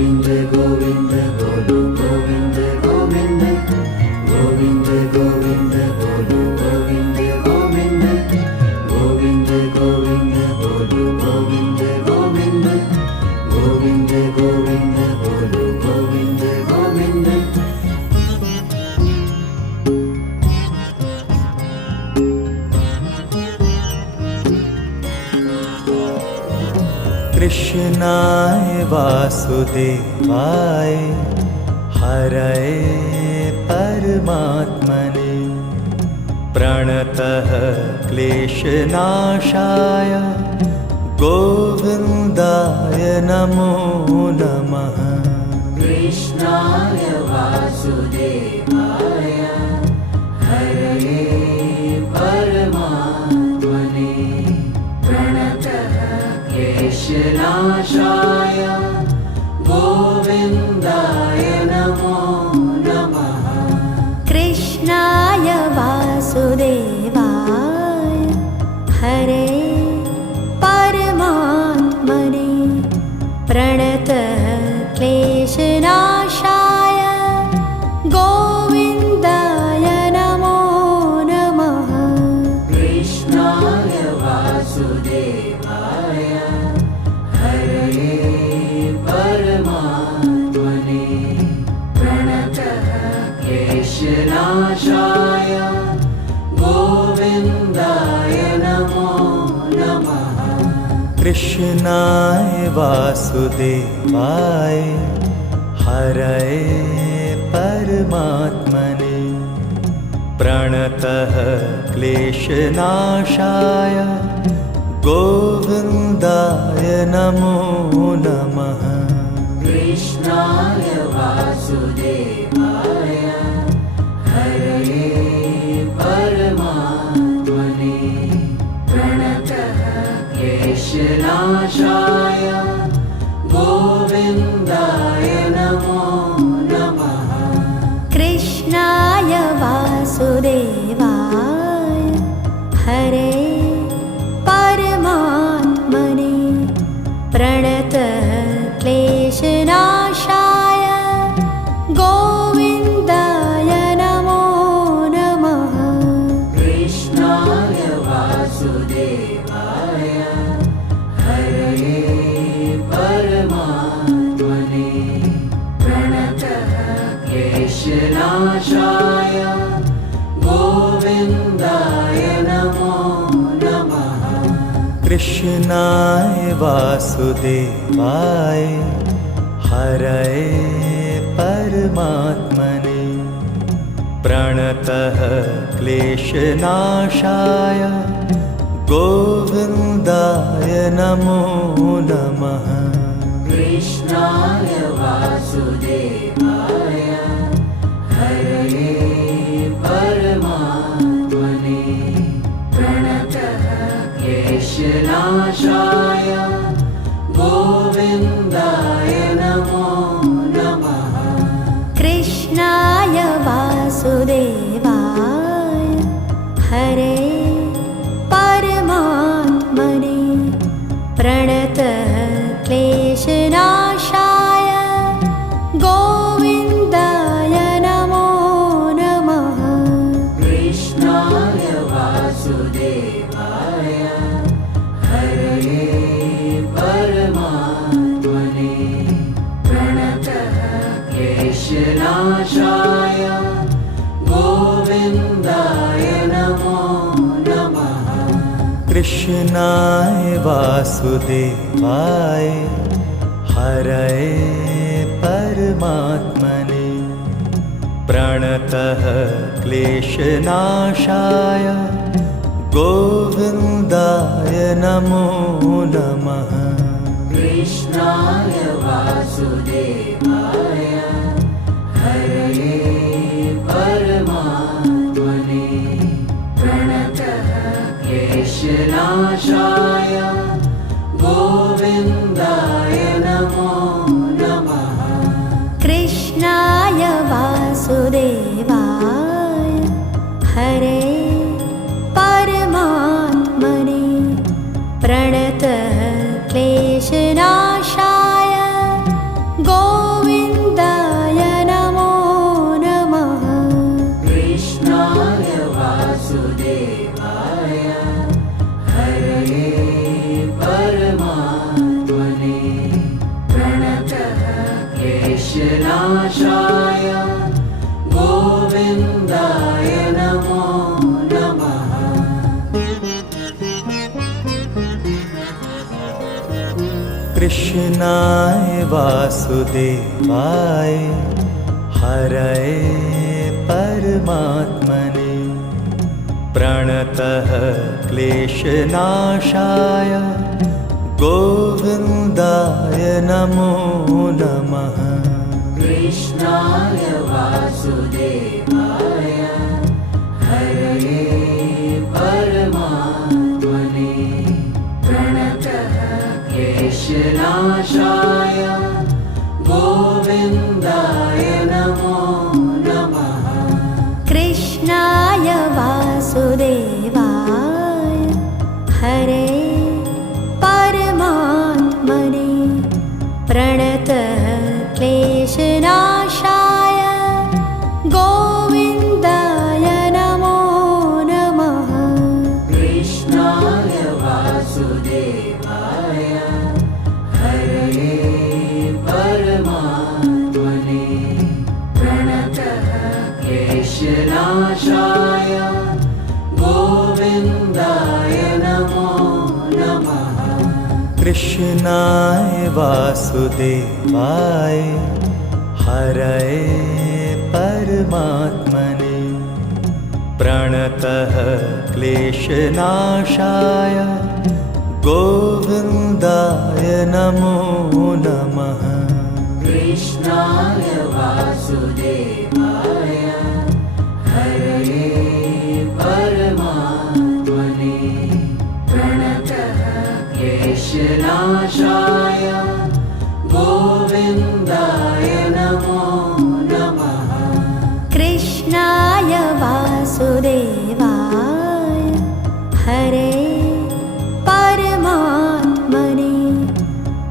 गोविन्द गोविन्द बोलो गोविन्द गोविन्द गोविन्द गोविन्द बोलो गोविन्द गोविन्द गोविन्द गोविन्द बोलो गोविन्द गोविन्द गोविन्द गोविन्द बोलो गोविन्द गोविन्द। कृष्णाय वासुदेवाय हरये परमात्मने प्रणतः क्लेशनाशाय गोविन्दाय नमो नमः। कृष्णाय वासुदेवाय हरये परमात्मने प्रणतः क्लेशनाशाय गोविन्दाय नमो नमः। कृष्णाय वासुदेवाय हरे परमात्मने प्रणतः क्लेशनाशाय गोविन्दाय नमो नमः। कृष्णाय वासुदेवाय हरये परमात्मने प्रणतः क्लेशनाशाय गोविन्दाय नमो नमः। कृष्णाय वासुदेवाय हरये परमात्मने प्रणतः क्लेशनाशाय गोविन्दाय नमो नमः। कृष्णाय वासुदेवाय हरये परमात्मने प्रणतः क्लेशनाशाय गोविन्दाय नमो नमः। कृष्णाय वासुदेवाय हरे परमात्मने प्रणतः क्लेशनाशाय गोविन्दाय नमो नमः। कृष्णाय वासुदेवाय हरये परमात्मने प्रणतः क्लेशनाशाय गोविन्दाय नमो नमः। कृष्णाय वासुदेवाय हरये परमात्मने प्रणतः क्लेशनाशाय गोविन्दाय नमो नमः। कृष्णाय वासुदेवाय हरये परमात्मने प्रणतः क्लेशनाशाय गोविन्दाय नमो नमः। कृष्णाय वासुदेवाय हरे परमात्मने प्रणतः क्लेशनाशाय गोविन्दाय नमो नमः। कृष्णाय वासुदेवाय हरये परमात्मने प्रणतः क्लेशनाशाय गोविन्दाय नमो नमः। कृष्णाय वासुदेवाय हरये परमात्मने प्रणतः क्लेशनाशाय गोविन्दाय नमो नमः। कृष्णाय वासुदेवाय हरये परमात्मने प्रणतः क्लेशनाशाय गोविन्दाय नमो नमः। कृष्णाय वासुदेवाय हरे परमात्मने प्रणतः क्लेशनाशाय गो कृष्णाय वासुदेवाय हरये परमात्मने प्रणतः क्लेशनाशाय गोविन्दाय नमो नमः। कृष्णाय वासुदेवाय हरये परमात्मने प्रणतः क्लेशनाशाय गोविन्दाय नमो नमः। कृष्णाय वासुदेवाय हरे परमात्मने प्रणतः क्लेशनाशाय गोविन्दाय नमो नमः। कृष्णाय वासुदेवाय हरये परमात्मने प्रणतः क्लेशनाशाय गोविन्दाय नमो नमः। कृष्णाय वासुदेवाय हरये परमात्मने प्रणतः क्लेशनाशाय गोविन्दाय नमो नमः। कृष्णाय वासुदेवाय हरये परमात्मने प्रणतः क्लेशनाशाय गोविन्दाय नमो नमः। कृष्णाय वासुदेवाय हरे परमात्मने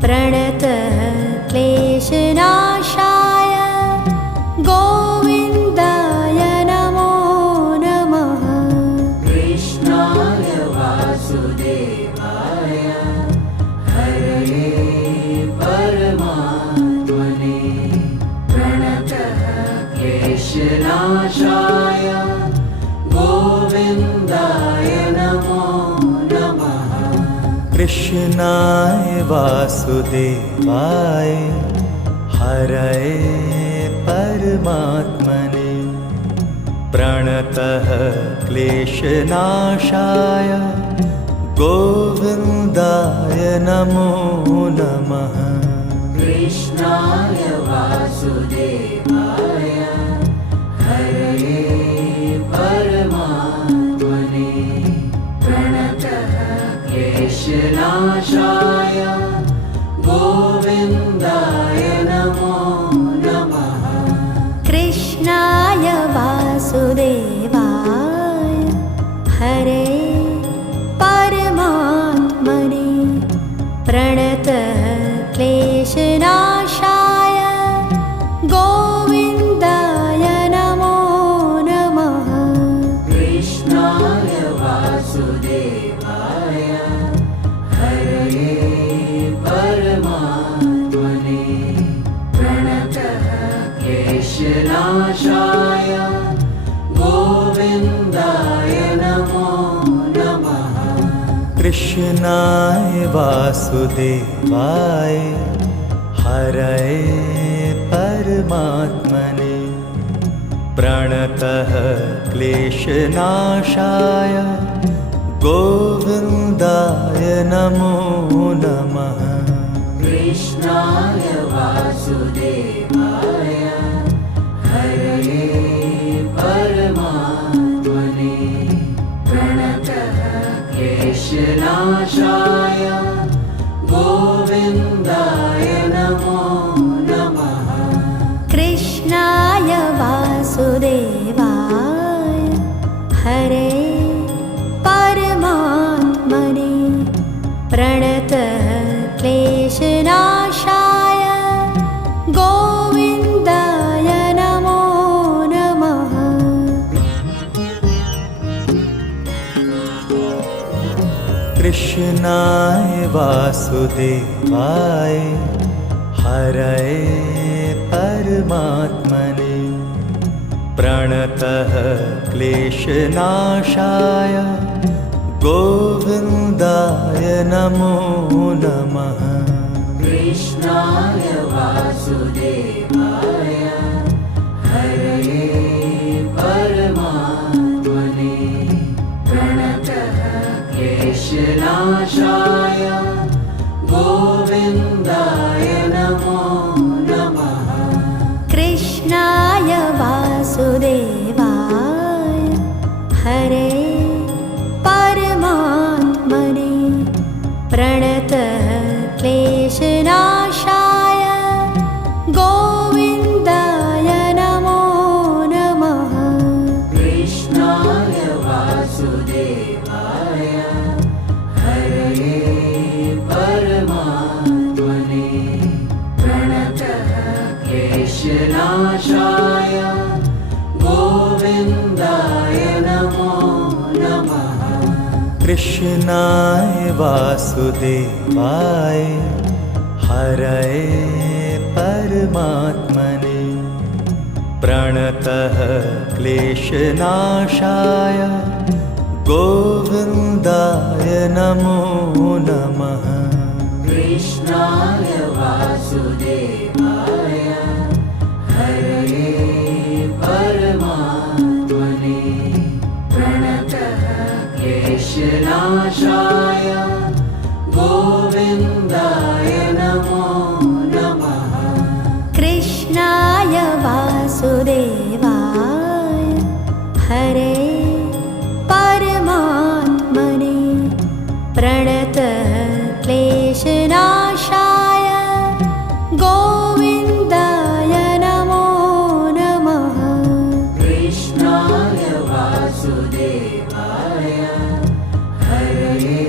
प्रणतः क्लेशनाशाय गोविन्दाय नमो नमः। कृष्णाय वासुदेवाय हरये परमात्मने प्रणतः क्लेशनाशाय गोविन्दाय नमो नमः। कृष्णाय वासुदेवाय हरये परमात्मने प्रणतः क्लेशनाशाय गोविन्दाय नमो नमः। कृष्णाय वासुदेवाय हरये परमात्मने प्रणतः क्लेशनाशाय गोविन्दाय नमो नमः। कृष्णाय वासुदेवाय हरे परमात्मने प्रणतः क्लेशनाशाय गोविन्दाय नमो नमः। कृष्णाय वासुदेवाय हरये परमात्मने प्रणतः क्लेशनाशाय गोविन्दाय नमो नमः। कृष्णाय वासुदेवाय हरये परमात्मने प्रणतः क्लेशनाशाय गोविन्दाय नमो नमः। कृष्णाय वासुदेवाय हरये परमात्मने प्रणतः क्लेशनाशाय गोविन्दाय नमो नमः। कृष्णाय वासुदेवाय हरे परमात्मने प्रणतः क्लेशनाशाय गोविन्दाय नमो नमः। कृष्णाय वासुदेवाय हरये परमात्मने प्रणतः क्लेशनाशाय गोविन्दाय नमो नमः। गोविन्दाय नमो नमः कृष्णाय वासुदेवाय हरे परमात्मने प्रणतः क्लेशनाशाय गोविन्दाय नमो नमः कृष्णाय वासुदेवाय हरये परमात्मने प्रणतः क्लेशनाशाय गोविन्दाय नमो नमः कृष्णाय वासुदेवाय हरये परमात्मने प्रणतः क्लेशनाशाय गोविन्दाय नमो नमः कृष्णाय वासुदेवाय हरये परमात्मने प्रणतः क्लेशनाशाय गोविन्दाय नमो नमः कृष्णाय वासुदेवाय हरे परमात्मने प्रणतः क्लेशनाशाय गोविन्दाय नमो नमः कृष्णाय वासुदेवाय हरये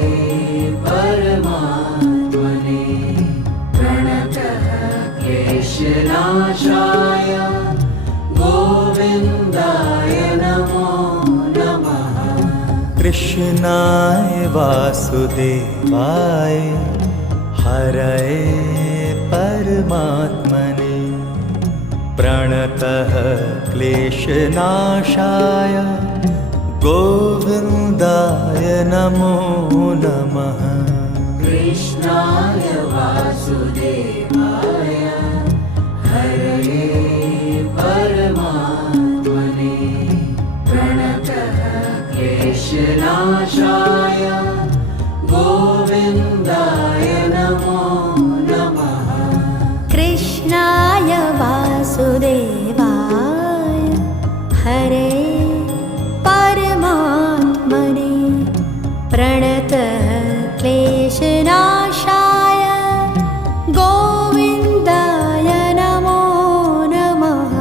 परमात्मने प्रणतः क्लेशनाशाय गोविन्दाय नमो नमः कृष्णाय वासुदेवाय हरये परमात्मने प्रणतः क्लेशनाशाय गोविन्दाय नमो नमः कृष्णाय वासुदेवाय हरये परमात्मने प्रणतः क्लेशनाशाय गोविन्दाय नमो नमः कृष्णाय वासुदेवाय हरे परमात्मने प्रणतः क्लेशनाशाय गोविन्दाय नमो नमः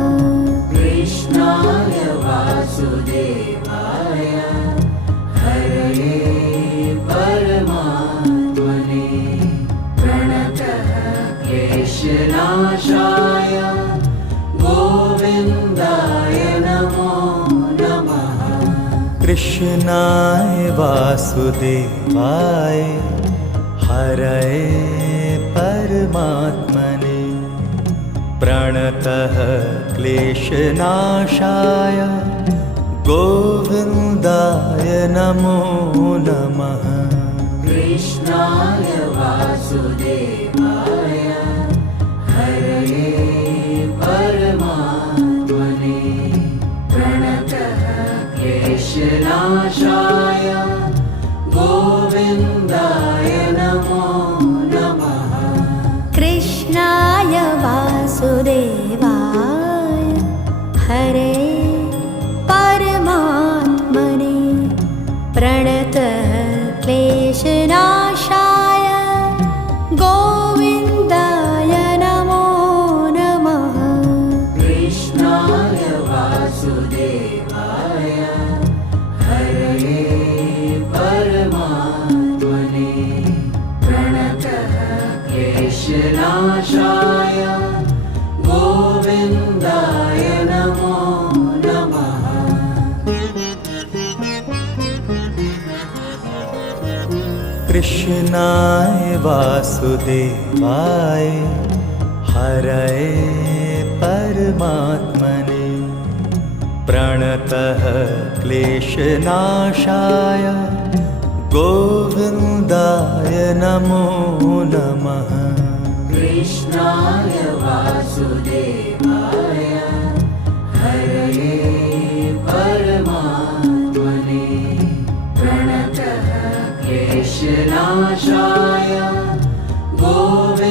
कृष्णाय वासुदेवाय हरये परमात्मने प्रणतः क्लेशनाशाय गोविन्दाय नमो नमः कृष्णाय वासुदेवाय हरये परमात्मने प्रणतः क्लेशनाशाय गोविन्दाय नमो नमः कृष्णाय वासुदेवाय हरये परमात्मने प्रणतः क्लेशनाशाय गोविन्दाय नमो नमः कृष्णाय वासुदेवाय हरे परमात्मने प्रणतः क्लेशनाशाय गोविन्दाय नमो नमः कृष्णाय वासुदेवाय हरये परमात्मने प्रणतः क्लेशनाशाय गोविन्दाय नमो नमः कृष्णाय वासुदेवाय हरये परमात्मने प्रणतः क्लेशनाशाय गोविन्दाय नमो नमः कृष्णाय वासुदेवाय हरये परमात्मने प्रणतः क्लेशनाशाय गोविन्दाय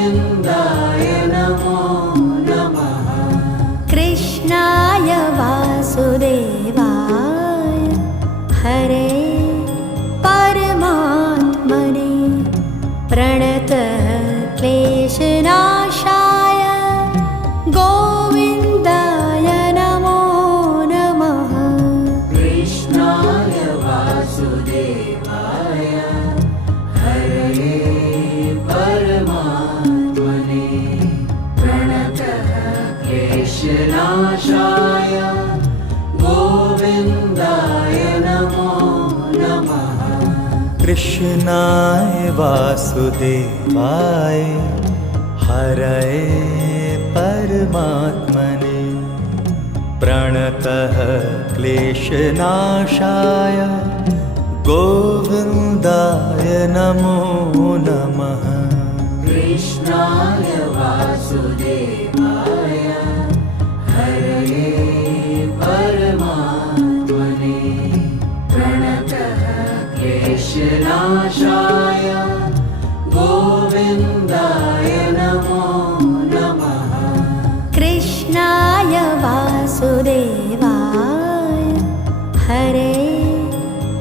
कृष्णाय वासुदेवाय हरये परमात्मने प्रणतः क्लेशनाशाय गोविन्दाय नमो नमः। कृष्णाय वासुदेवाय हरये परमात्मने प्रणतः क्लेशनाशाय गोविन्दाय नमो नमः। कृष्णाय वासुदेवाय हरे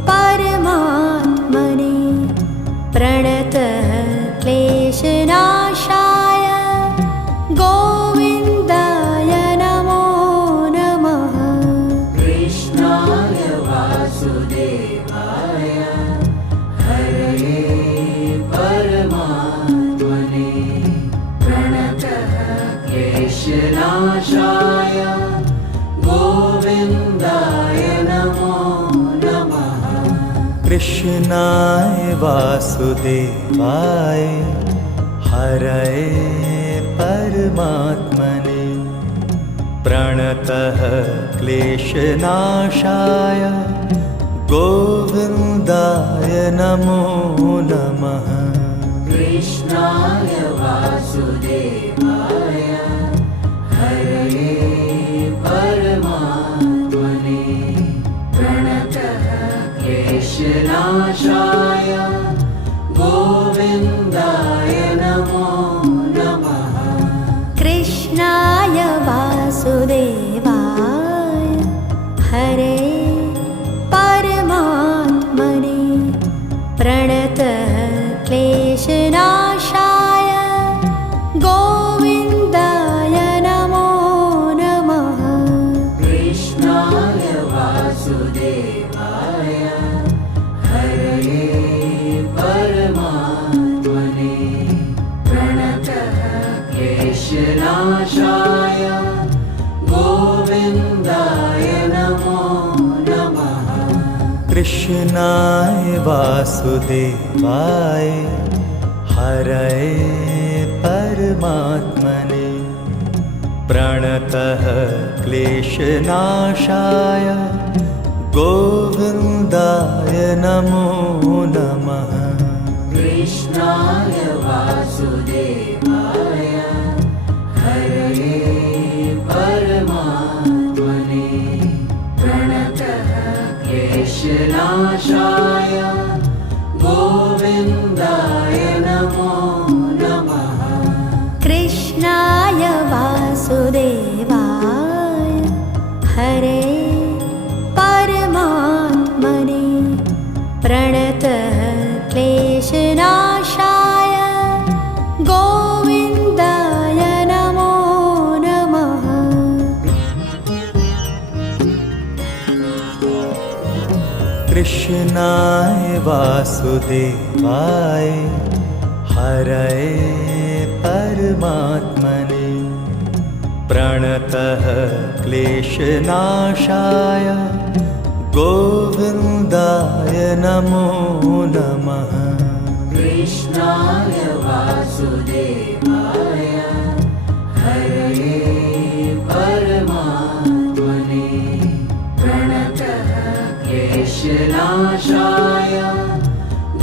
परमात्मने प्रणतः क्लेशनाशाय गोविन्दाय नमो नमः। कृष्णाय वासुदेवाय हरये परमात्मने प्रणतः क्लेशनाशाय गोविन्दाय नमो नमः। कृष्णाय वासुदेवाय हरये परमात्मने प्रणतः क्लेशनाशाय गोविन्दाय नमो नमः। कृष्णाय वासुदेवाय हरये परमात्मने प्रणतः क्लेशनाशाय गोविन्दाय नमो नमः। कृष्णाय वासुदेवाय हरे परमात्मने प्रणतः क्लेशनाशाय गोविन्दाय नमो नमः। कृष्णाय वासुदेवाय हरये परमात्मने प्रणतः क्लेशनाशाय गोविन्दाय नमो नमः। कृष्णाय वासुदेवाय हरये परमात्मने प्रणतः क्लेशनाशाय गोविन्दाय नमो नमः। कृष्णाय वासुदेवाय हरये परमात्मने प्रणतः क्लेशनाशाय गोविन्दाय नमो नमः। कृष्णाय वासुदेवाय हरे परमात्मने प्रणतः क्लेशनाशाय गोविन्दाय नमो नमः। कृष्णाय वासुदेवाय हरये परमात्मने प्रणतः क्लेशनाशाय गोविन्दाय नमो नमः। कृष्णाय वासुदेवाय हरये परमात्मने प्रणतः क्लेशनाशाय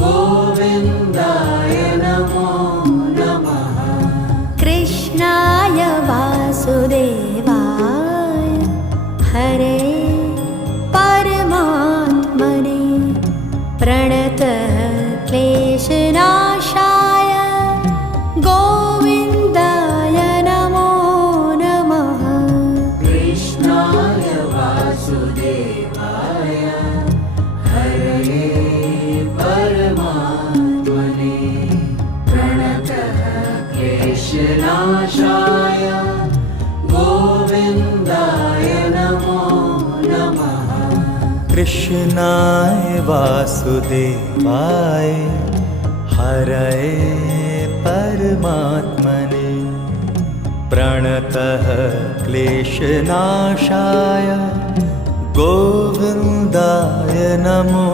गोविन्दाय नमो नमः। कृष्णाय वासुदेवाय हरे परमात्मने प्रणतः क्लेशनाशाय गोविन्दाय नमो नमः। कृष्णाय वासुदेवाय हरये परमात्मने प्रणतः क्लेशनाशाय गोविन्दाय नमो नमः। कृष्णाय वासुदेवाय हरये परमात्मने प्रणतः क्लेशनाशाय गोविन्दाय नमो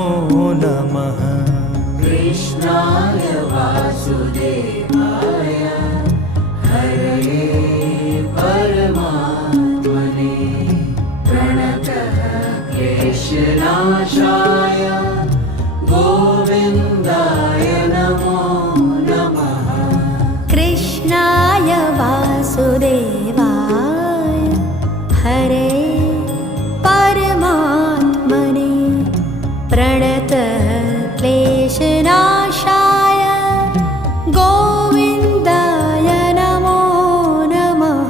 नमः। कृष्णाय वासुदेवाय हरये परमात्मने प्रणतः क्लेशनाशाय गोविन्दाय नमो नमः कृष्णाय वासुदेवाय हरे परमात्मने प्रणतः क्लेशनाशाय गोविन्दाय नमो नमः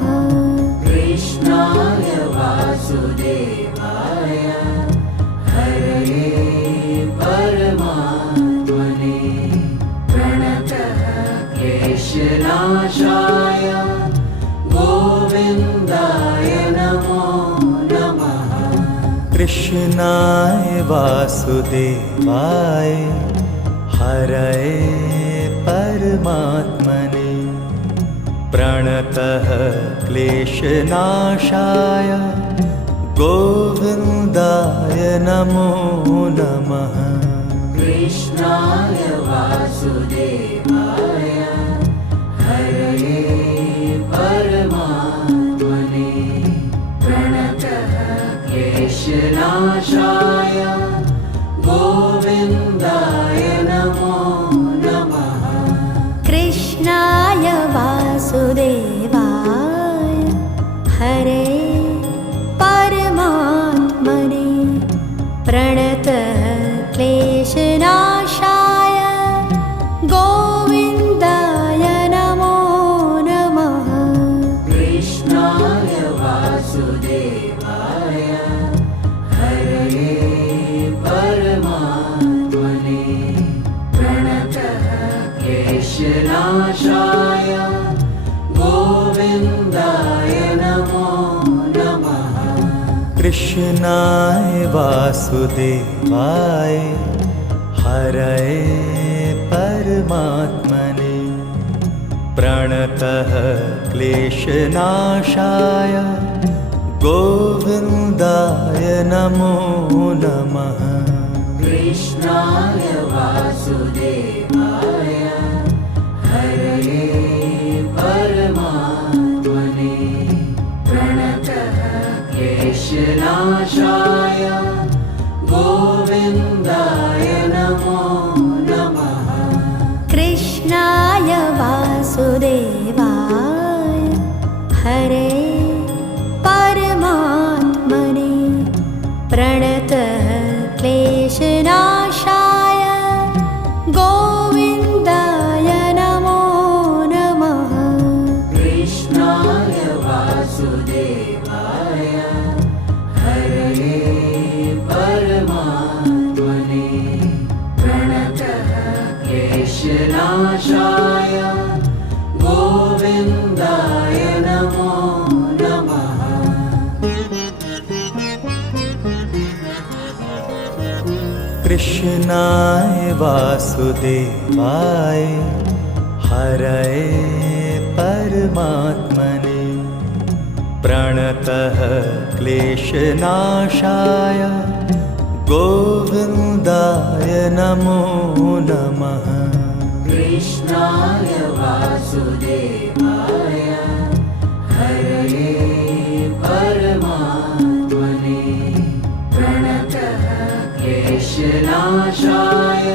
कृष्णाय वासुदेवाय हरये परमात्मने प्रणतः क्लेशनाशाय गोविन्दाय नमो नमः कृष्णाय वासुदेवाय हरये परमात्मने प्रणतः क्लेशनाशाय गोविन्दाय नमो नमः कृष्णाय वासुदेवाय हरये परमात्मने प्रणतः क्लेशनाशाय गोविन्दाय नमो नमः कृष्णाय वासुदेवाय हरे परमात्मने प्रणतः क्लेशनाशाय गोविन्दाय नमो नमः कृष्णाय वासुदेवाय हरये परमात्मने प्रणतः क्लेशनाशाय गोविन्दाय नमो नमः कृष्णाय वासुदेवाय हरये परमात्मने प्रणतः क्लेशनाशाय गोविन्दाय नमो नमः कृष्णाय वासुदेवाय हरये परमात्मने प्रणतः क्लेशनाशाय गोविन्दाय नमो नमः कृष्णाय वासुदेवाय हरे परमात्मने प्रणतः क्लेशनाशाय गोविन्दाय नमो नमः कृष्णाय वासुदेवाय हरये परमात्मने प्रणतः क्लेशनाशाय गोविन्दाय नमो नमः कृष्णाय वासुदेवाय हरये परमात्मने प्रणतः क्लेशनाशाय गोविन्दाय नमो नमः कृष्णाय वासुदेवाय हरये परमात्मने प्रणतः क्लेशनाशाय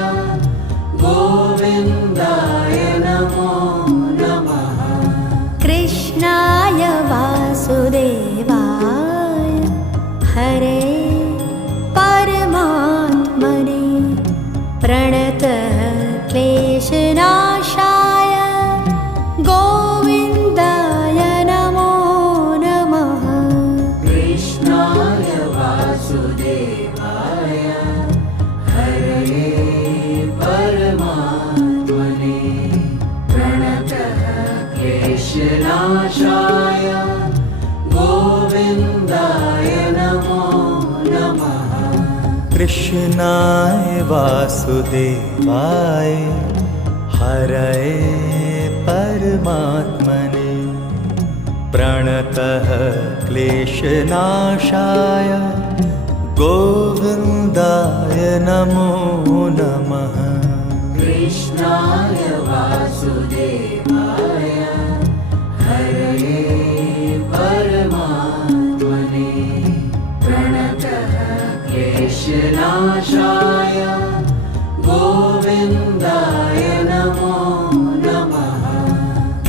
गोविन्दाय नमो नमः कृष्णाय वासुदेवाय हरे परमात्मने प्रणतः क्लेशनाशाय गोविन्दाय नमो नमः कृष्णाय वासुदेवाय हरये परमात्मने प्रणतः क्लेशनाशाय गोविन्दाय नमो नमः कृष्णाय वासुदेवाय हरये परमात्मने प्रणतः क्लेशनाशाय गोविन्दाय नमो नमः कृष्ण कृष्णाय वासुदेवाय हरये परमात्मने प्रणतः क्लेशनाशाय गोविन्दाय नमो नमः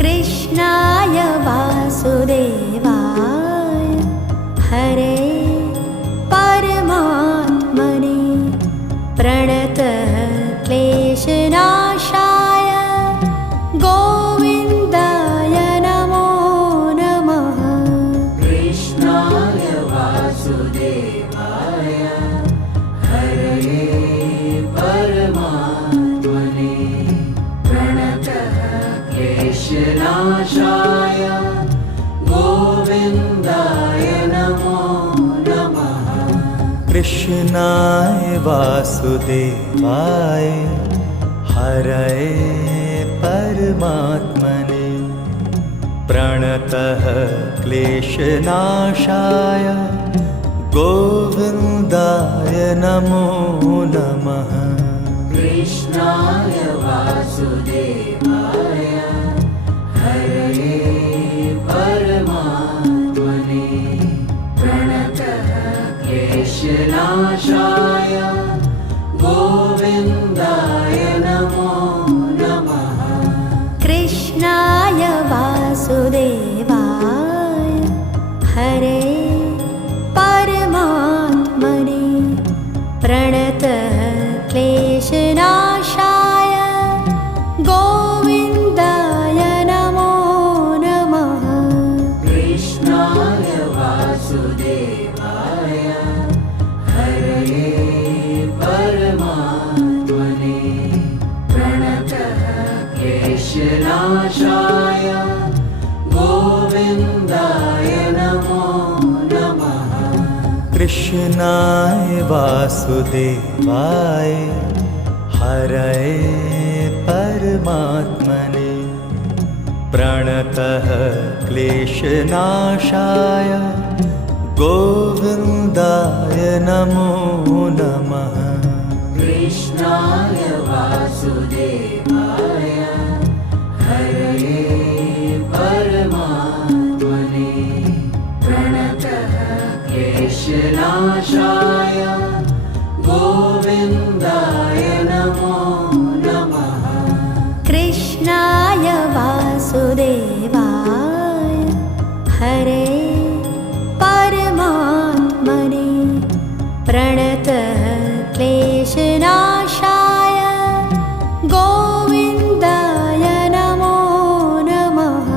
कृष्णाय वासुदेवाय हरे परमात्मने प्रणतः क्लेशनाशाय गोविन्दाय नमो नमः कृष्णाय वासुदेवाय हरये परमात्मने प्रणतः क्लेशनाशाय गोविन्दाय नमो नमः कृष्णाय वासुदेवाय हरये परमात्मने प्रणतः क्लेशनाशाय गोविन्दाय नमो नमः कृष्णाय वासुदेवाय हरये परमात्मने प्रणतः क्लेशनाशाय गोविन्दाय नमो नमः कृष्णाय वासुदेवाय हरे परमात्मने प्रणतः क्लेशनाशाय गोविन्दाय नमो नमः कृष्णाय वासुदेवाय हरये परमात्मने प्रणतः क्लेशनाशाय गोविन्दाय नमो नमः कृष्णाय वासुदेवाय हरये परमात्मने प्रणतः क्लेशनाशाय गोविन्दाय नमो नमः कृष्णाय वासुदेवाय हरये परमात्मने प्रणतः क्लेशनाशाय गोविन्दाय नमो नमः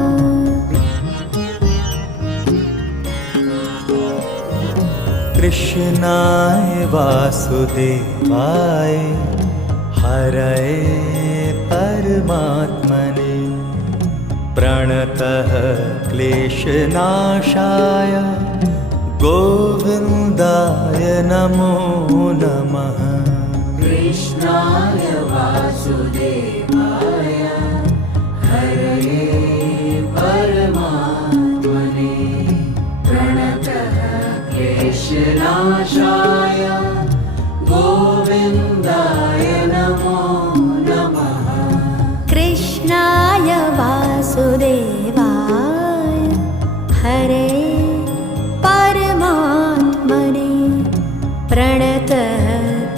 कृष्णाय वासुदेवाय हरे परमात्मने प्रणतः क्लेशनाशाय गोविन्दाय नमो नमः कृष्णाय वासुदेवाय हरये परमात्मने प्रणतः क्लेशनाशाय गोविन्दाय नमो नमः कृष्णाय वासुदेवाय हरये परमात्मने प्रणतः क्लेशनाशाय गोविन्दाय नमो नमः कृष्णाय वासुदेवाय हरे परमात्मने प्रणतः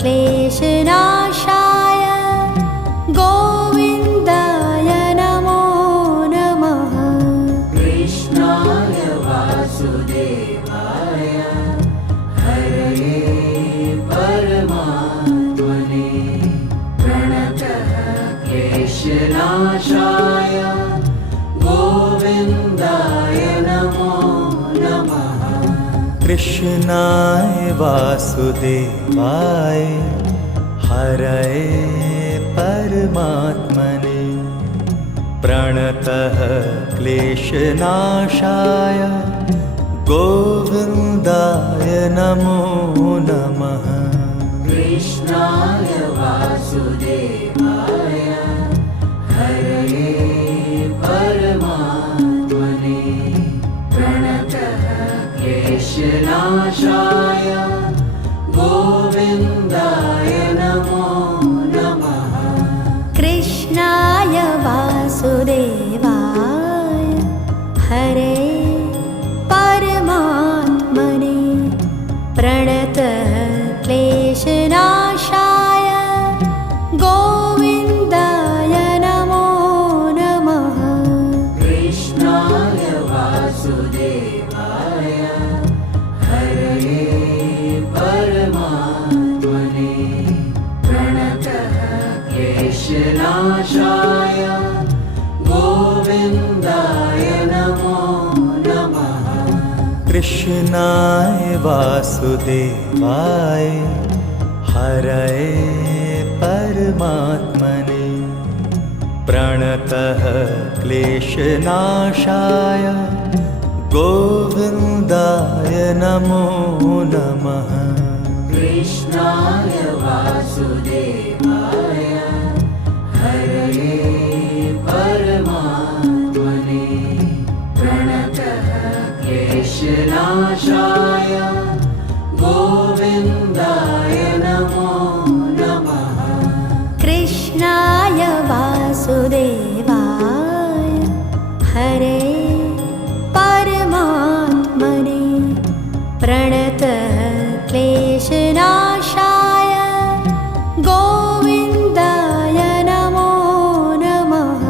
क्लेशनाशाय गोविन्दाय नमो नमः कृष्णाय वासुदेवाय हरये परमात्मने प्रणतः क्लेशनाशाय गोविन्दाय नमो नमः कृष्णाय वासुदेवाय हरये परमात्मने प्रणतः क्लेशनाशाय गोविन्दाय नमो नमः कृष्णाय वासुदेवाय हरये परमात्मने प्रणतः क्लेशनाशाय गोविन्दाय नमो नमः कृष्ण वासुदेवाय हरये परमात्मने प्रणतः क्लेशनाशाय गोविन्दाय नमो नमः। कृष्णाय वासुदेवाय हरये परमात्मने प्रणतः क्लेशनाशाय गोविन्दाय नमो नमः। कृष्णाय वासुदेवाय हरये परमात्मने प्रणतः क्लेशनाशाय गोविन्दाय नमो नमः। कृष्णाय वासुदेवाय हरे परमात्मने प्रणतः क्लेशनाशाय गोविन्दाय नमो नमः।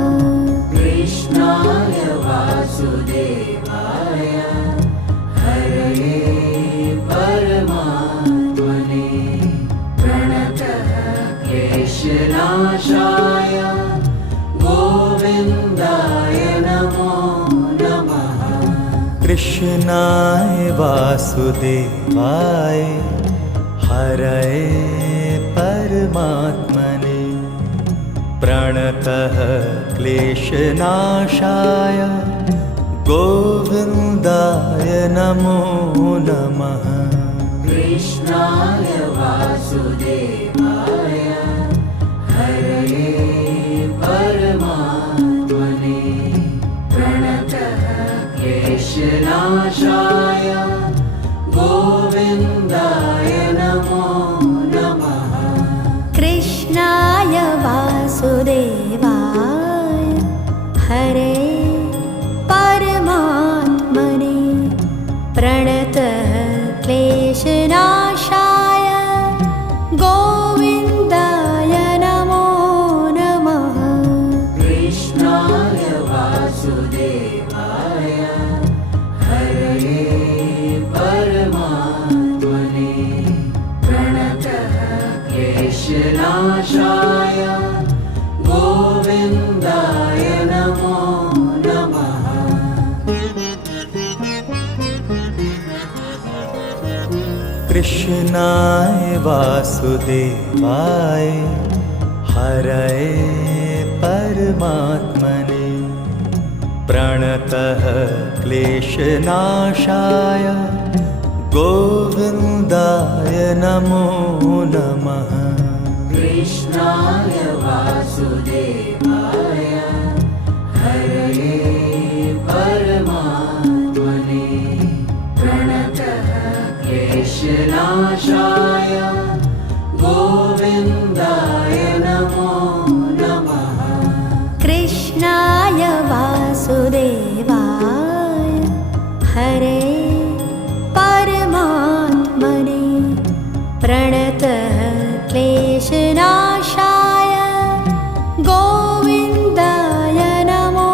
कृष्णाय वासुदेवाय हरये परमात्मने प्रणतः क्लेशनाशाय गोविन्दाय नमो नमः। कृष्णाय वासुदेवाय हरये परमात्मने प्रणतः क्लेशनाशाय गोविन्दाय नमो नमः। कृष्णाय वासुदेवाय हरये परमात्मने प्रणतः क्लेशनाशाय गोविन्दाय नमो नमः। कृष्णाय वासुदेवाय हरे परमात्मने प्रणतः क्लेशनाशाय गोविन्दाय नमो नमः। कृष्णाय वासुदेवाय हरये परमात्मने प्रणतः क्लेशनाशाय गोविन्दाय नमो नमः। कृष्णाय वासुदेवाय हरये परमात्मने प्रणतः क्लेशनाशाय गोविन्दाय नमो नमः। कृष्णाय वासुदेवाय हरये परमात्मने प्रणतः क्लेशनाशाय गोविन्दाय नमो नमः। कृष्णाय वासुदेवाय हरे परमात्मने प्रणतः क्लेशनाशाय गोविन्दाय नमो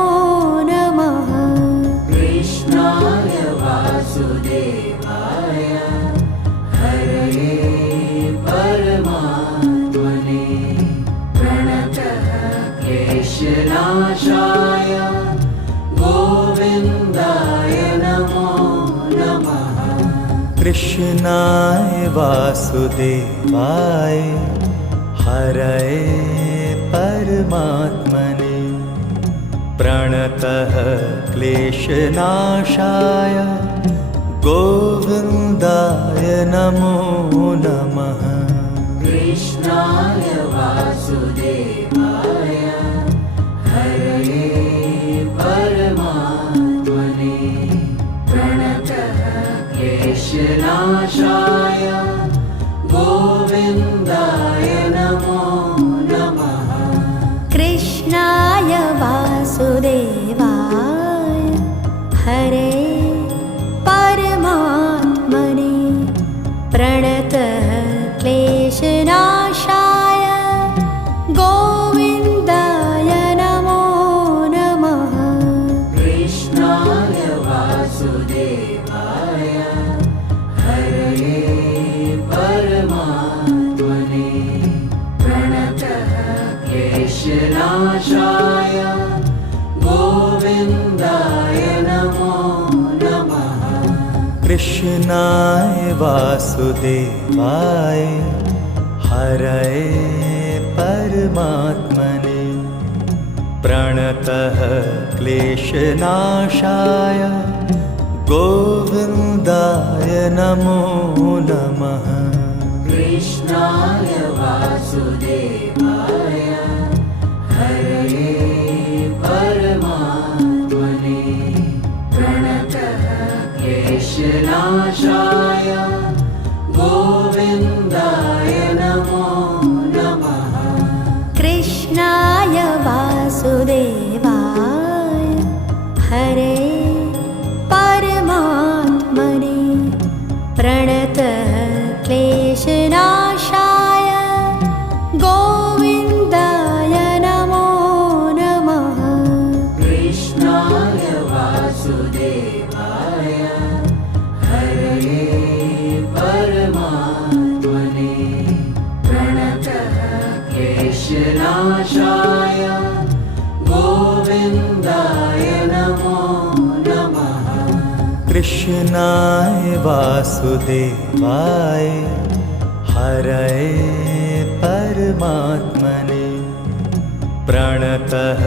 नमः। कृष्णाय वासुदेवाय हरये परमात्मने प्रणतः क्लेशनाशाय गोविन्दाय नमो नमः। कृष्णाय वासुदेवाय हरये परमात्मने प्रणतः क्लेशनाशाय गोविन्दाय नमो नमः। कृष्णाय वासुदेवाय हरये परमात्मने प्रणतः क्लेशनाशाय गोविन्दाय नमो नमः। कृष्णाय वासुदेवाय हरे परमात्मने प्रणतः क्लेशनाशाय गोविन्दाय नमो नमः। कृष्णाय वासुदेवाय कृष्णाय वासुदेवाय हरये परमात्मने प्रणतः क्लेशनाशाय गोविन्दाय नमो नमः। कृष्णाय वासुदेवाय हरये परमात्मने प्रणतः क्लेशनाशाय गोविन्दाय नमो नमः। कृष्णाय वासुदेवाय हरे परमात्मने प्रणतः क्लेशनाशाय गोविन्दाय नमो नमः। कृष्णाय वासुदेवाय हरये परमात्मने प्रणतः क्लेशनाशाय गोविन्दाय नमो नमः। कृष्णाय वासुदेवाय हरये परमात्मने प्रणतः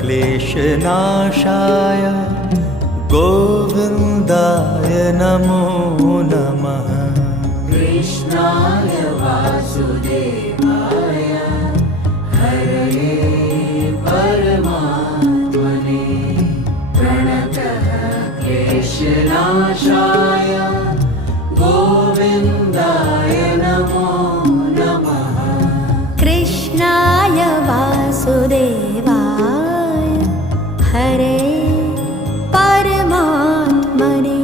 क्लेशनाशाय गोविन्दाय नमो नमः। कृष्णाय वासुदेवाय हरये परमात्मने प्रणतः क्लेशनाशाय गोविन्दाय नमो नमः। कृष्णाय वासुदेवाय हरे परमात्मने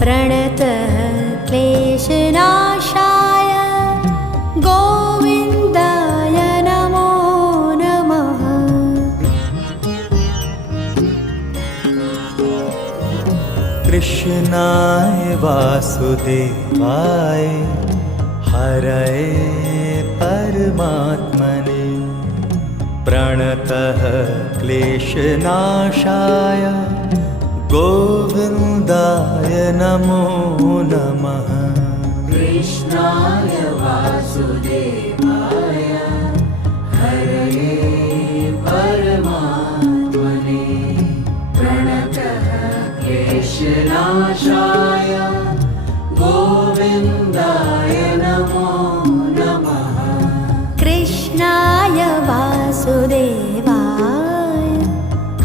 प्रणतः क्लेशनाशाय गोविन्दाय नमो नमः। कृष्णाय वासुदेवाय हरये परमात्मने प्रणतः क्लेशनाशाय गोविन्दाय नमो नमः। कृष्णाय वासुदेवाय हरये परमात्मने प्रणतः क्लेशनाशाय गोविन्दाय नमो नमः। कृष्णाय वासुदेवाय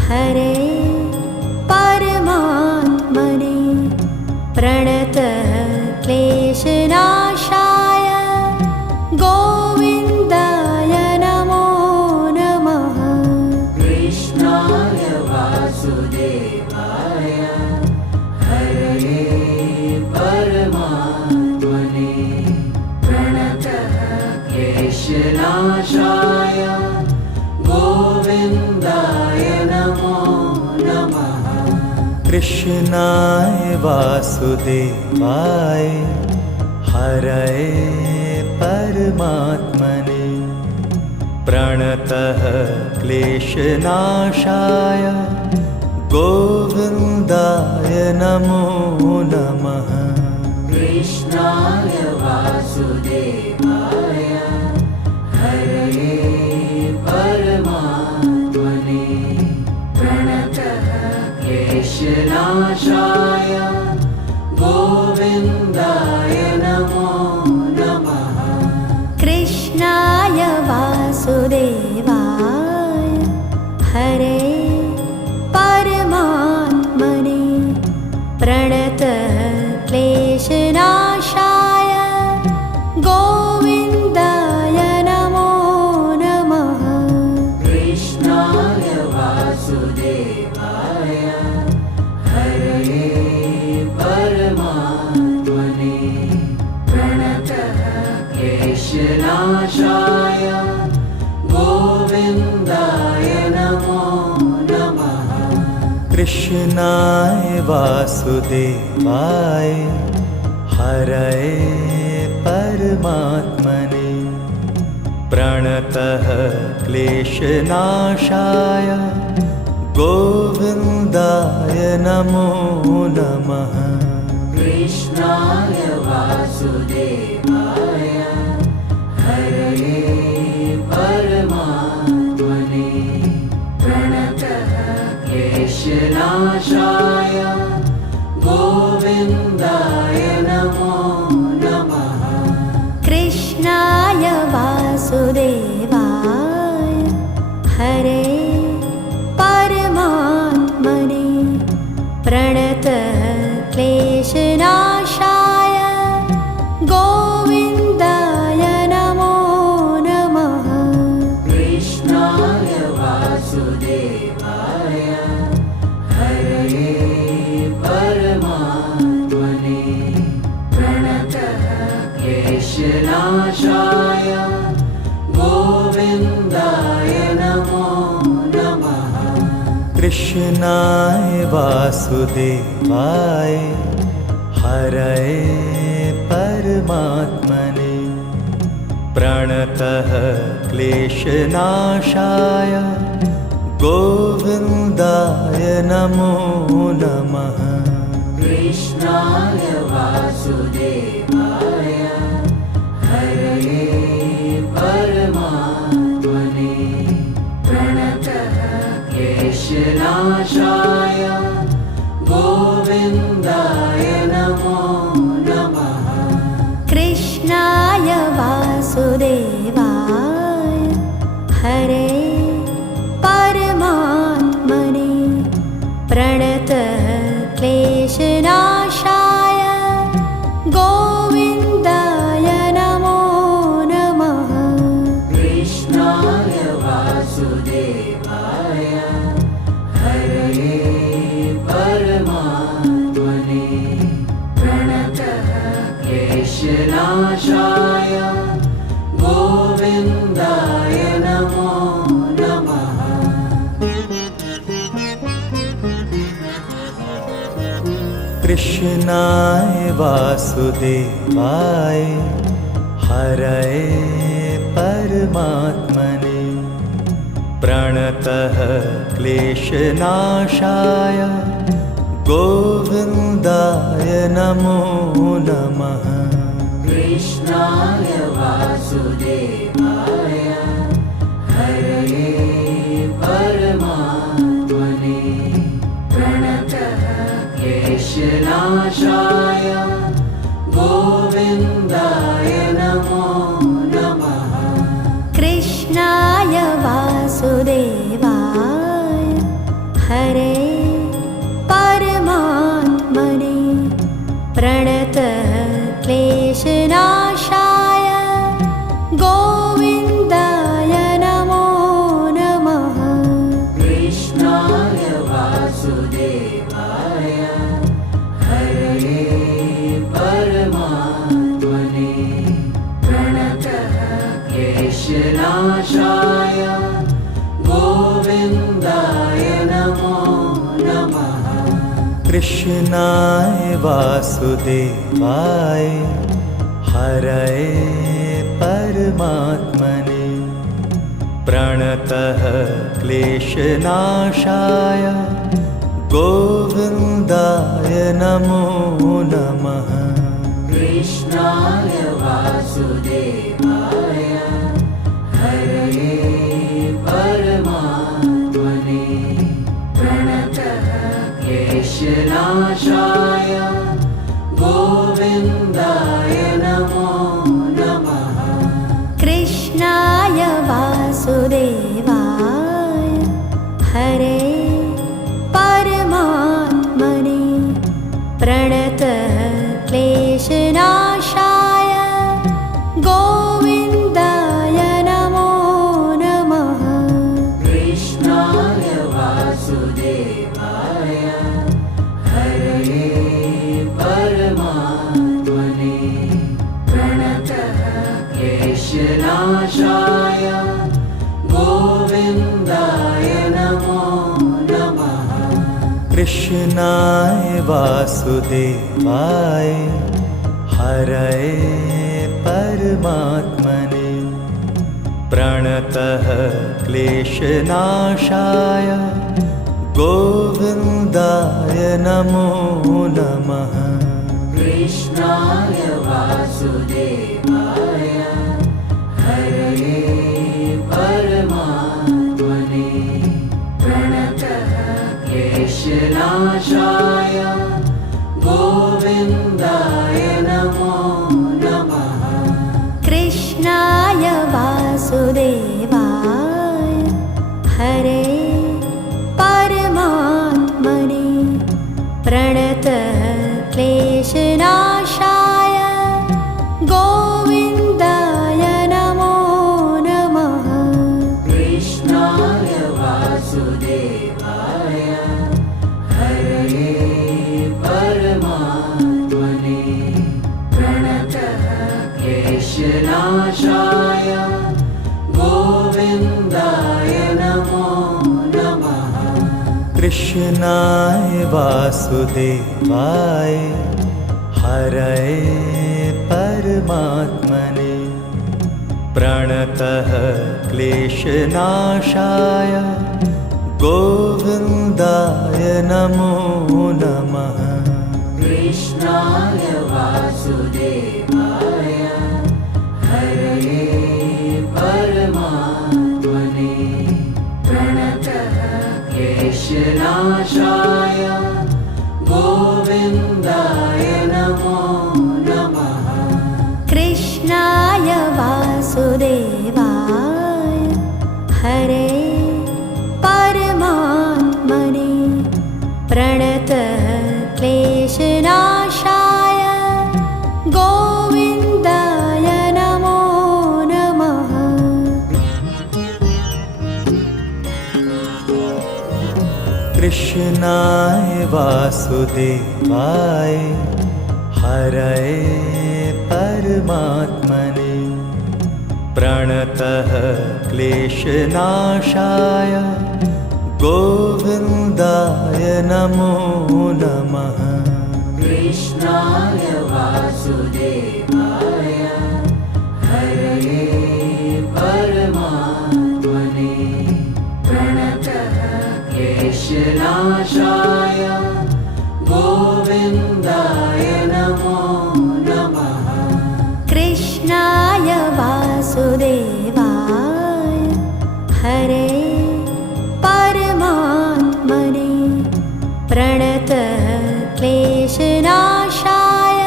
हरे परमात्मने प्रणतः क्लेशनाशाय गोविन्दाय नमो नमः। कृष्णाय वासुदेवाय हरये परमात्मने प्रणतः क्लेशनाशाय गोविन्दाय नमो नमः। कृष्णाय वासुदेवाय हरये परमात्मने प्रणतः क्लेशनाशाय गोविन्दाय नमो नमः। कृष्णाय वासुदेवाय हरये परमात्मने प्रणतः क्लेशनाशाय गोविन्दाय नमो नमः। कृष्णाय वासुदेवाय हरे परमात्मने प्रणतः क्लेशनाशाय गोविन्दाय नमो नमः। कृष्णाय वासुदेवाय हरये परमात्मने प्रणतः क्लेशनाशाय गोविन्दाय नमो नमः। कृष्णाय वासुदेवाय हरये परमात्मने प्रणतः क्लेशनाशाय गोविन्दाय नमो नमः। वासुदेवाय हरये परमात्मने प्रणतः क्लेशनाशाय गोविन्दाय नमो नमः कृष्णाय वासुदेवाय हरे परमात्मने प्रणतः क्लेशनाशाय गोविन्दाय नमो नमः कृष्णाय वासुदेवाय हरये परमात्मने प्रणतः क्लेशनाशाय गोविन्दाय नमो नमः कृष्णाय वासुदेवाय हरये परमात्मने प्रणतः क्लेशनाशाय गोविन्दाय नमो नमः कृष्णाय वासुदेवाय हरये परमात्मने प्रणतः क्लेशनाशाय गोविन्दाय नमो नमः कृष्णाय वासुदेवाय हरे परमात्मने प्रणतः क्लेशनाशाय गोविन्दाय नमो नमः कृष्णाय वासुदेवाय हरये परमात्मने प्रणतः क्लेशनाशाय गोविन्दाय नमो नमः कृष्णाय वासुदेवाय हरये परमात्मने प्रणतः क्लेशनाशाय गोविन्दाय नमो नमः कृष्णाय वासुदेवाय हरये परमात्मने प्रणतः क्लेशनाशाय गोविन्दाय नमो नमः कृष्णाय वासुदेवाय हरे परमात्मने प्रणतः क्लेशनाशाय गोविन्दाय नमो नमः कृष्णाय वासुदेवाय हरये परमात्मने प्रणतः क्लेशनाशाय गोविन्दाय नमो नमः कृष्णाय वासुदेवाय हरये परमात्मने प्रणतः क्लेशनाशाय गोविन्दाय नमो नमः कृष्णाय वासुदेवाय हरये परमात्मने प्रणतः क्लेशनाशाय गोविन्दाय नमो नमः कृष्णाय वासुदेवाय हरे परमात्मने प्रणतः क्लेशनाशाय गोविन्दाय नमो नमः कृष्णाय वासुदेवाय हरये परमात्मने प्रणतः क्लेशनाशाय गोविन्दाय नमो नमः कृष्णाय वासुदेवाय हरये परमात्मने प्रणतः क्लेशनाशाय गोविन्दाय नमो नमः कृष्णाय वासुदेवाय हरये परमात्मने प्रणतः क्लेशनाशाय गोविन्दाय नमो नमः कृष्णाय वासुदेवाय हरे परमात्मने प्रणतः क्लेशनाशाय गोविन्दाय नमो नमः कृष्णाय वासुदेवाय हरये परमात्मने प्रणतः क्लेशनाशाय गोविन्दाय नमो नमः कृष्णाय वासुदेवाय हरये परमात्मने प्रणतः क्लेशनाशाय गोविन्दाय नमो नमः कृष्णाय वासुदेवाय हरये परमात्मने प्रणतः क्लेशनाशाय गोविन्दाय नमो नमः कृष्णाय वासुदेवाय हरे परमात्मने प्रणतः क्लेशनाशाय गोविन्दाय नमो नमः कृष्णाय वासुदेवाय हरये परमात्मने प्रणतः क्लेशनाशाय गोविन्दाय नमो नमः कृष्णाय वासुदेवाय हरये परमात्मने प्रणतः क्लेशनाशाय गोविन्दाय नमो नमः कृष्णाय वासुदेवाय हरे परमात्मने प्रणतः क्लेशनाशाय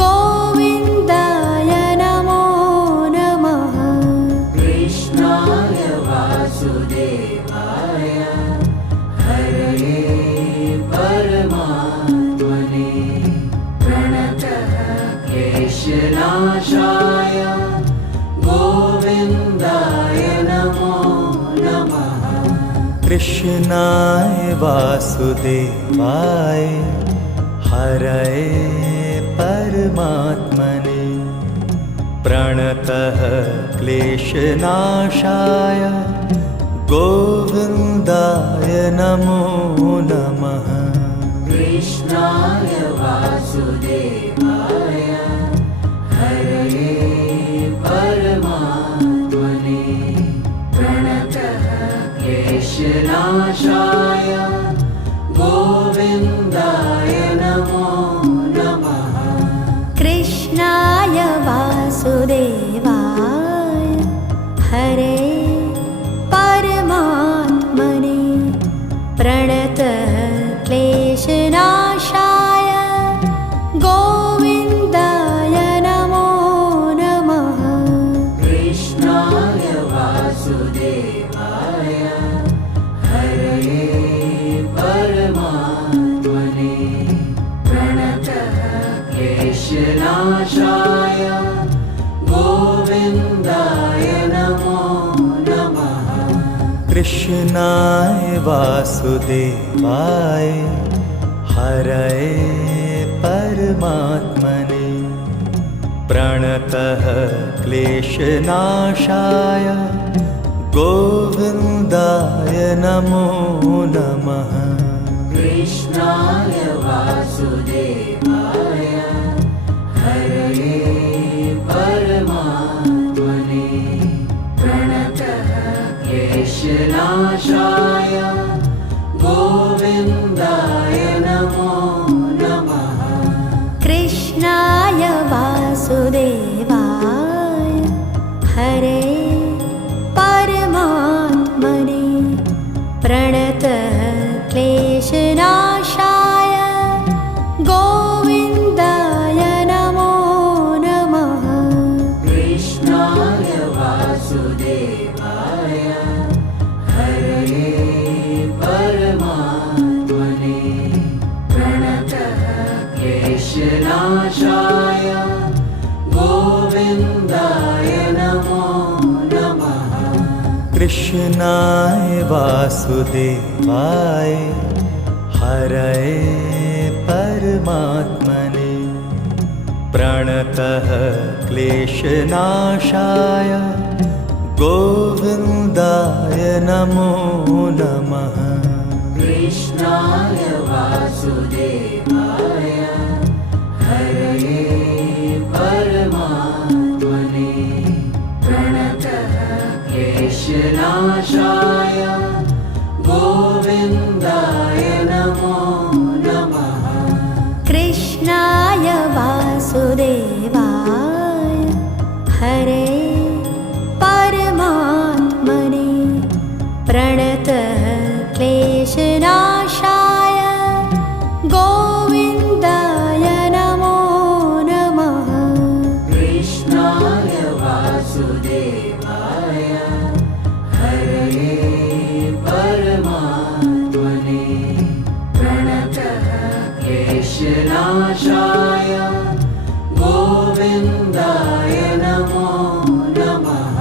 गोविन्दाय नमो नमः कृष्णाय वासुदेवाय हरये परमात्मने प्रणतः क्लेशनाशाय गोविन्दाय नमो नमः कृष्णाय वासुदेवाय हरये परमात्मने प्रणतः क्लेशनाशाय गोविन्दाय नमो नमः कृष्णाय वासुदेवाय हरये परमात्मने प्रणतः क्लेशनाशाय गोविन्दाय नमो नमः कृष्णाय वासुदेवाय हरे परमात्मने प्रणतः क्लेशनाशाय गोविन्दाय नमो नमः कृष्णाय वासुदेवाय हरये परमात्मने प्रणतः क्लेशनाशाय गोविन्दाय नमो नमः कृष्णाय वासुदेवाय हरये परमात्मने प्रणतः क्लेशनाशाय गोविन्दाय नमो नमः कृष्णाय वासुदेवाय हरये परमात्मने प्रणतः क्लेशनाशाय गोविन्दाय नमो नमः कृष्णाय कृष्णाय वासुदेवाय हरये परमात्मने प्रणतः क्लेशनाशाय गोविन्दाय नमो नमः। कृष्णाय वासुदेवाय हरये परमात्मने प्रणतः क्लेशनाशाय गोविन्दाय नमो नमः। कृष्णाय वासुदेवाय हरे परमात्मने प्रणतः क्लेशनाशाय गोविन्दाय नमो नमः। कृष्णाय वासुदेवाय हरये परमात्मने प्रणतः क्लेशनाशाय गोविन्दाय नमो नमः।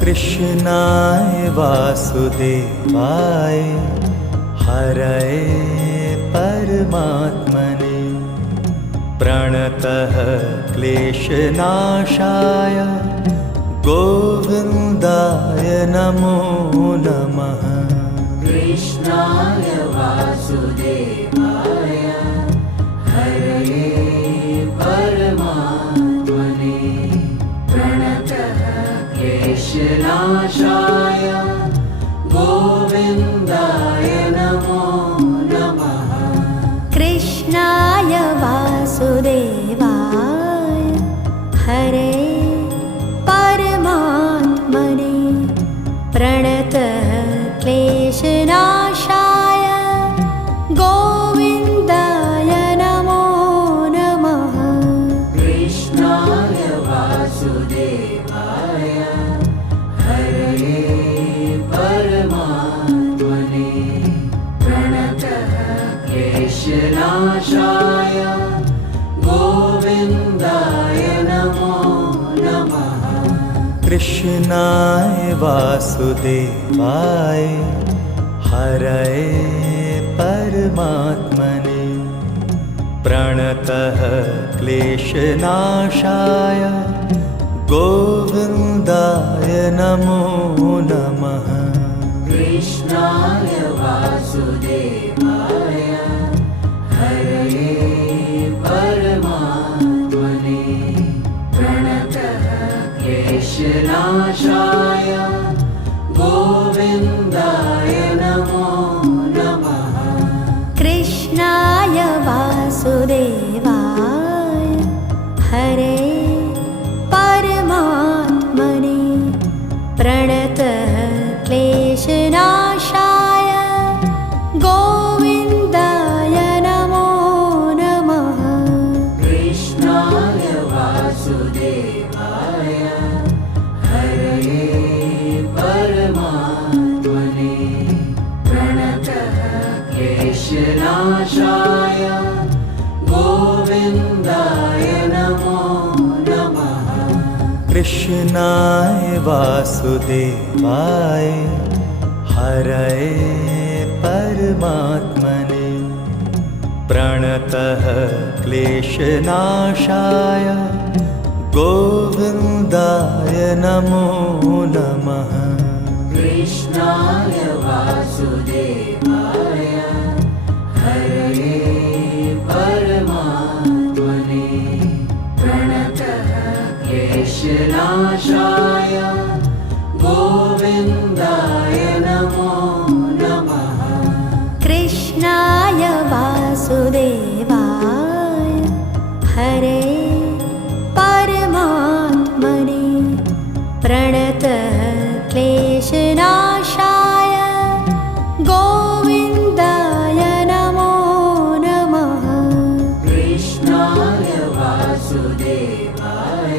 कृष्णाय वासुदेवाय हरये परमात्मने प्रणतः क्लेशनाशाय गोविन्दाय नमो नमः। कृष्णाय वासुदेवाय हरये परमात्मने प्रणतः क्लेशनाशाय गोविन्दाय नमो नमः। कृष्णाय वासुदेवाय हरे परमात्मने प्रणतः क्लेशनाशाय गोविन्दाय नमो नमः। कृष्णाय वासुदेवाय हरये परमात्मने प्रणतः क्लेशनाशाय गोविन्दाय नमो नमः। कृष्णाय वासुदेवाय हरये परमात्मने प्रणतः क्लेशनाशाय गोविन्दाय नमो नमः। कृष्णाय वासुदेवाय हरये परमात्मने प्रणतः क्लेशनाशाय गोविन्दाय नमो नमः। कृष्णाय वासुदेवाय हरे परमात्मने प्रणतः क्लेशनाशाय गोविन्दाय नमो नमः। कृष्णाय वासुदेवाय हरये परमात्मने प्रणतः क्लेशनाशाय गोविन्दाय नमो नमः। कृष्णाय वासुदेवाय हरये परमात्मने प्रणतः क्लेशनाशाय गोविन्दाय नमो नमः। कृष्णाय वासुदेवाय हरये परमात्मने प्रणतः क्लेशनाशाय गोविन्दाय नमो नमः। कृष्णाय वासुदेवाय हरे परमात्मने प्रणतः क्लेशनाशाय गोविन्दाय नमो नमः। कृष्णाय वासुदेवाय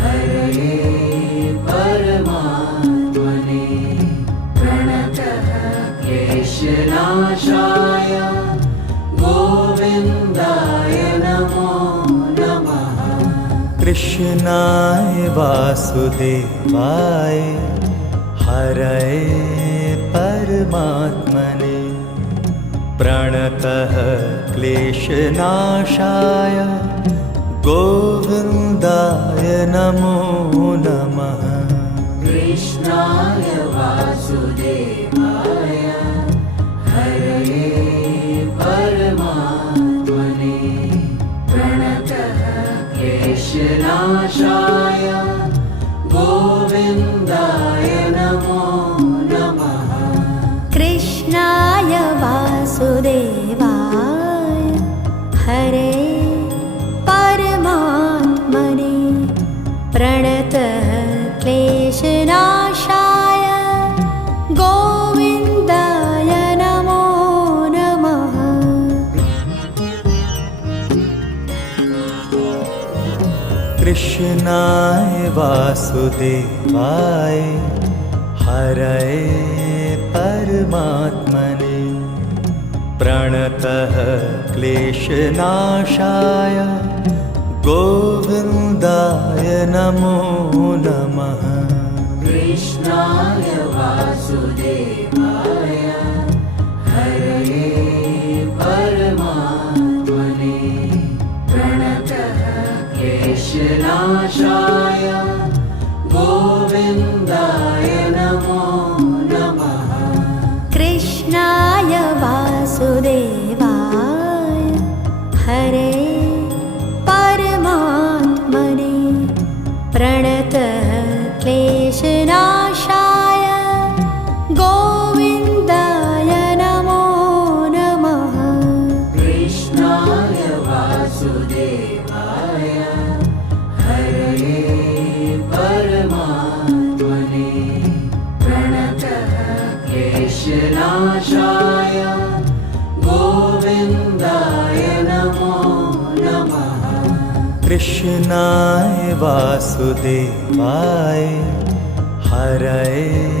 हरये परमात्मने कृष्णाय वासुदेवाय हरये परमात्मने प्रणतः क्लेशनाशाय गोविन्दाय नमो नमः। कृष्णाय वासुदेवाय हरये परमात्मने प्रणतः क्लेशनाशाय गोविन्दाय नमो नमः। कृष्णाय वासुदेवाय हरे परमात्मने प्रणतः क्लेशनाशाय गोविन्दाय नमो नमः। कृष्णाय वासुदेवाय हरये परमात्मने प्रणतः क्लेशनाशाय गोविन्दाय नमो नमः। कृष्णाय वासुदेवाय हरये परमात्मने प्रणतः क्लेशनाशाय गोविन्दाय नमो नमः। कृष्णाय वासुदेवाय हरे परमात्मने प्रणतः क्लेशनाशाय गोविन्दाय नमो नमः। कृष्णाय वासुदेवाय हरये परमात्मने प्रणतः क्लेशनाशाय गोविन्दाय नमो नमः। कृष्णाय वासुदेवाय हरये